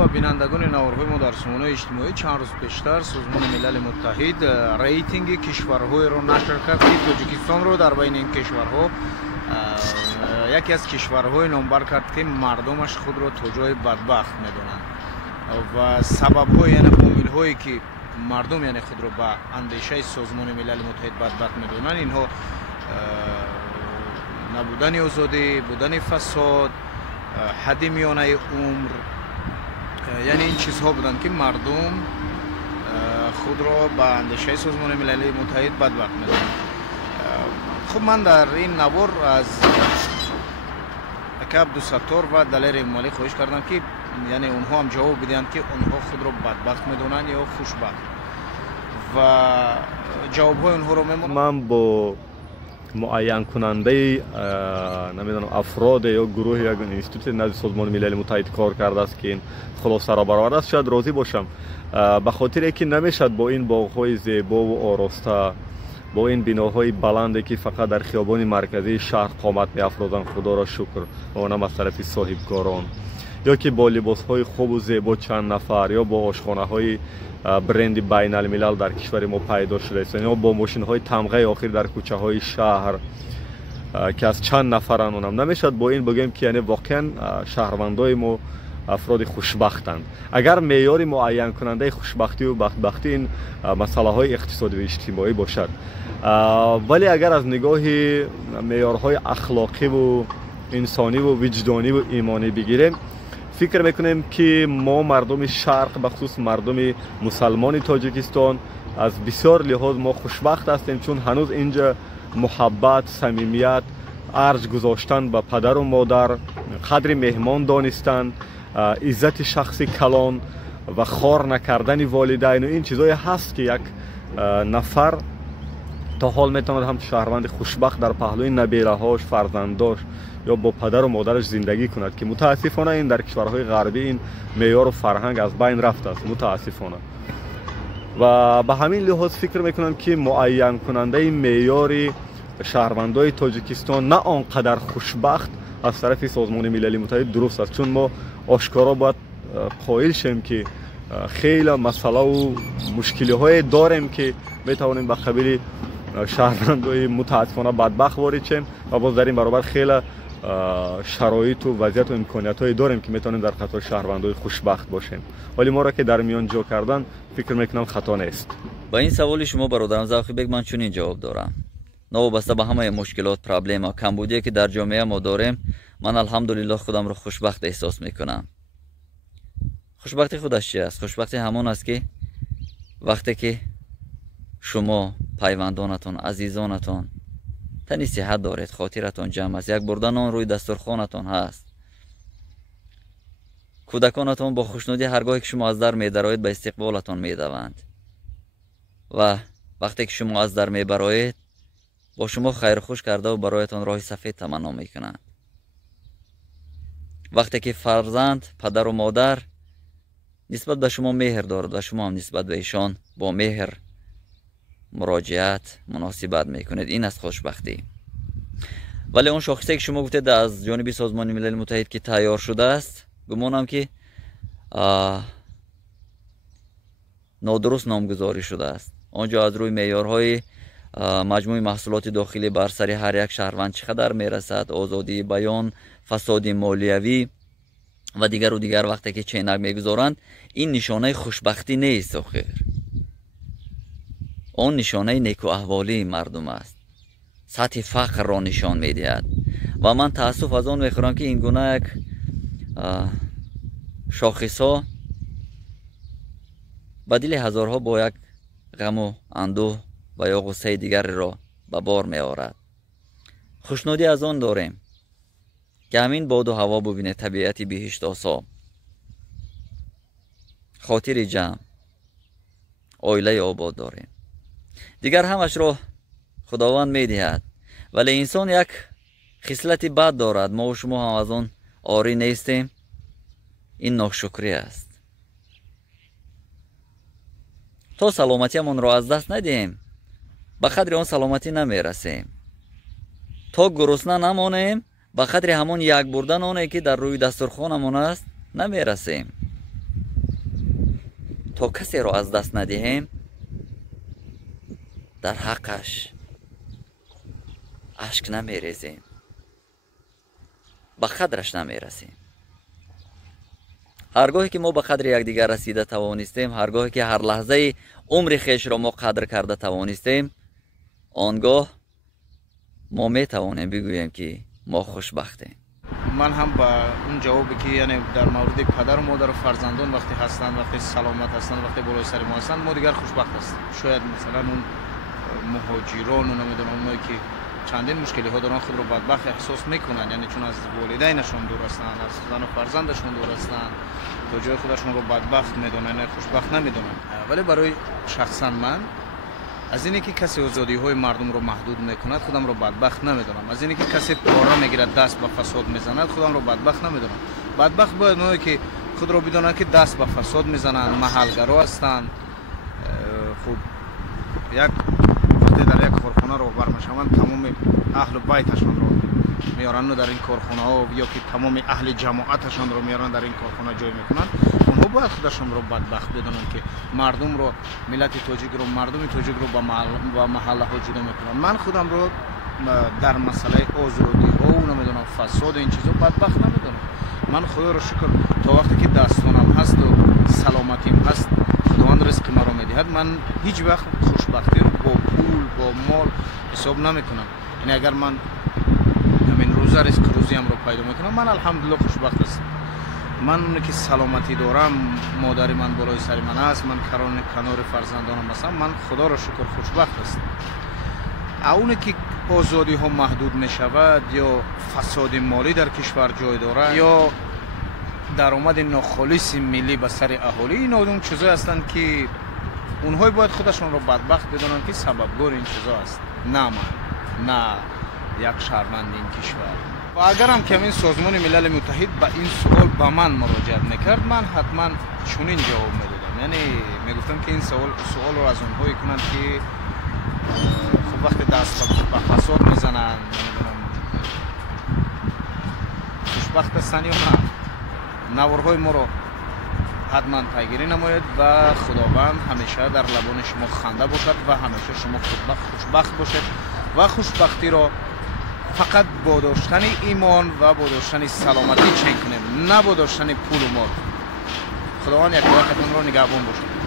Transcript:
و بینندگان نوارهای ما در سامانه‌های اجتماعی چند روز پیشتر سازمان ملل متحد ریتینگ کشورهای را نشر کرد که تاجیکستان را در بین این کشورها یکی از کشورهای نامبر کرد که مردمش خود را توجه بدبخت می‌دانند و سبب‌های یعنی عامل‌هایی که مردم یعنی خود را به اندیشه سازمان ملل متحد بدبخت می‌دانند اینها نبودن آزادی، بودن فساد، حد میانه عمر، یعنی این چیزها بودند که مردم خود را به اندیشه سازمان ملل متحد بدبخت می‌دانند. خب من در این نوار از عبدالستار و دلیر مالی خواهش کردم که یعنی اونها هم جواب بدهند که اونها خود را بدبخت می‌دانند یا خوشبخت و جواب‌های اونها رو می‌مونم. من با معین کننده نمیدونم افراد یا گروه یک اینستیتوت نزد سازمان ملل متحد کار کرده است که این خلاصه را برآورده است شاید راضی باشم، به خاطر اینکه نمیشد با این باغ‌های زیبا و آراسته، با این بناهای بلندی که فقط در خیابان مرکزی شهر قامت می‌افرازند، خدا را شکر، اونم از طرف صاحبکاران، یا که با لباس‌های خوب و زیبا چند نفر یا با آشخانه‌های برند بین الملل در کشور ما پیدا شده است، یا با ماشین‌های تمغه آخر در کوچه‌های شهر که از چند نفرن، اونم نمیشد با این بگیم که یعنی واقعا شهروندای ما افراد خوشبختند. اگر معیار معین کننده خوشبختی و بدبختی این مسائل اقتصادی و اجتماعی باشد، ولی اگر از نگاه معیارهای اخلاقی و انسانی و وجدانی و ایمانی بگیریم، فکر میکنیم که ما مردم شرق به خصوص مردم مسلمان تاجیکستان از بسیار لحاظ ما خوشبخت هستیم، چون هنوز اینجا محبت، صمیمیت، ارج گذاشتن به پدر و مادر، قدر مهمان دانستن، عزت شخصی کلان و خوار نکردن والدین و این چیزایی هست که یک نفر تا حال میتواند هم شهروند خوشبخت در پهلوی نبیره‌هاش، فرزنداش یا با پدر و مادرش زندگی کند که متاسفانه این در کشورهای غربی این معیار و فرهنگ از بین رفته است متاسفانه. و به همین لحاظ فکر میکنم که معین کننده این معیار شهروندای تاجیکستان نه آنقدر خوشبخت از طرف سازمان ملل متحد درست است، چون ما آشکارا باید قائل شیم که خیلی مسئله و مشکلی های داریم که میتوانیم به قبیل شهروندای متاسفانه بدبخت وارد شیم و باز در این برابر خیلی شرایط و وضعیت و امکانیت های داریم که میتونیم در قطار شهروندای خوشبخت باشیم، ولی ما را که در میان جا کردن فکر میکنم خطا نیست. با این سوال شما برادرم زاخی بگ من چنین جواب دارم. نوابسته به همه مشکلات، پرابلم و کمبودی که در جامعه ما داریم، من الحمدلله خودم رو خوشبخت احساس میکنم. خوشبختی خودش چی است؟ خوشبختی همون است که وقتی که شما پیوندانتون، عزیزانتون تنی صحت دارید، خاطرتون جمع است، یک بردن آن روی دسترخوانتون هست، کودکانتون با خوشنودی هرگاهی که شما از در میدرایید به استقبالتون میدوند و وقتی که شما از در میبرایید با شما خیر خوش کرده و برایتان راه سفید تمنا میکنند. وقتی که فرزند، پدر و مادر نسبت به شما مهر دارد و شما هم نسبت به ایشان با مهر مراجعت، مناسبت میکنید، این از خوشبختی. ولی اون شاخصه که شما گفتید از جانب سازمان ملل متحد که تیار شده است، گمانم که نادرست نامگذاری شده است. آنجا از روی معیارهای مجموع محصولات داخلی بر سر هر یک شهروند چقدر میرسد، آزادی بیان، فساد مالیوی و دیگر و دیگر وقتی که چینک میگذارند، این نشانه خوشبختی نیست آخر، اون نشانه نیکو احوالی مردم است، سطح فقر را نشان میدهد و من تاسف از آن میخورم که این گونه یک شاخص ها بدیل هزارها با یک غم و اندوه و یا غصه دیگر را به بار می آورد. خوشنودی از آن داریم که همین باد و هوا ببینه، طبیعتی بهشت آسا، خاطر جمع، عائله آباد داریم. دیگر همش را خداوند می دهد، ولی انسان یک خصلت بد دارد، ما و شما هم از آن آری نیستیم. این ناشکری است. تا سلامتیمون را از دست ندیم به قدر آن سلامتی نمی رسیم. تا گرسنه نمانیم به قدر همون یک بردن آنی که در روی دسترخوانمون است نمی رسیم. تا کسی رو از دست ندهیم در حقش اشک نمیریزیم، به قدرش نمیرسیم. هرگاهی که ما به قدر یکدیگر رسیده توانستیم، هرگاهی که هر لحظه عمر خویش را ما قدر کرده توانستیم، آنگاه ما می توانیم بگوییم که ما خوشبختیم. من هم با اون جوابی که یعنی در مورد پدر و مادر و فرزندان وقتی هستند، وقتی سلامت هستند، وقتی بالای سر ما هستند، ما دیگر خوشبخت هستیم. شاید مثلا اون مهاجران و نمیدونم اونایی که چندین مشکلی ها دارن خود رو بدبخت احساس میکنن، یعنی چون از والدینشون دور هستند، از زن و فرزندشون دور هستند، تا جای خودشون رو بدبخت میدونن، خوشبخت نمیدونن. ولی برای شخصا من از اینی که کسی آزادی های مردم رو محدود میکند خودم رو بدبخت نمیدونم. از اینی که کسی پاره میگیرد دست به فساد میزند خودم رو بدبخت نمیدونم. بدبخت باید اونایی که خود رو بدونن که دست به فساد میزنند، محلگرا هستند. خب یک وقتی در یک کارخانه رو برمیشوند تمام اهل بیتشون رو میارن در این کارخانه ها، یا که تمام اهل جماعتشون رو میارن در این کارخانه جای میکنن. اونها باید خودشون رو بدبخت بدونن که مردم رو، ملت تاجیک رو، مردم تاجیک رو با محله ها جدا میکنن. من خودم رو در مسئله آزادی ها و نمیدونم فساد این چیزا بدبخت نمیدونم. من خدا رو شکر تا وقتی که دستانم هست و سلامتیم هست، خداوند رزق مرا میدهد، من هیچ وقت خوشبختی رو با پول با مال حساب نمیکنم. یعنی اگر من همین روزه رزق روزیم رو پیدا میکنم، من الحمدلله خوشبخت هستم. من که سلامتی دارم، مادر من بالای سر من است، من کنار فرزندانم هستم، من خدا رو شکر خوشبخت هستم. اونه که آزادی ها محدود می شود یا فساد مالی در کشور جای داره یا درآمد ناخالص ملی به سر اهالی، این اون چیزا هستند که اونها باید خودشون رو بدبخت بدونن که سببگار این چیزا است، نه من، نه یک شهروند این کشور. و اگر هم که این سازمان ملل متحد به این سوال به من مراجعه میکرد، من حتما چنین جواب میدادم. یعنی میگفتم که این سوال رو از اونهایی کنند که خب وقتی دست به فساد میزنن، خوشبخت هستن یا نه، نوارهای ما رو حتما پیگیری نماید و خداوند همیشه در لبان شما خنده باشد و همیشه شما خوشبخت باشد و خوشبختی را فقط با داشتن ایمان و با داشتن سلامتی چنین کنیم، نه با داشتن پول و مال. خداوند یک وقتتون رو نگهبان باشد.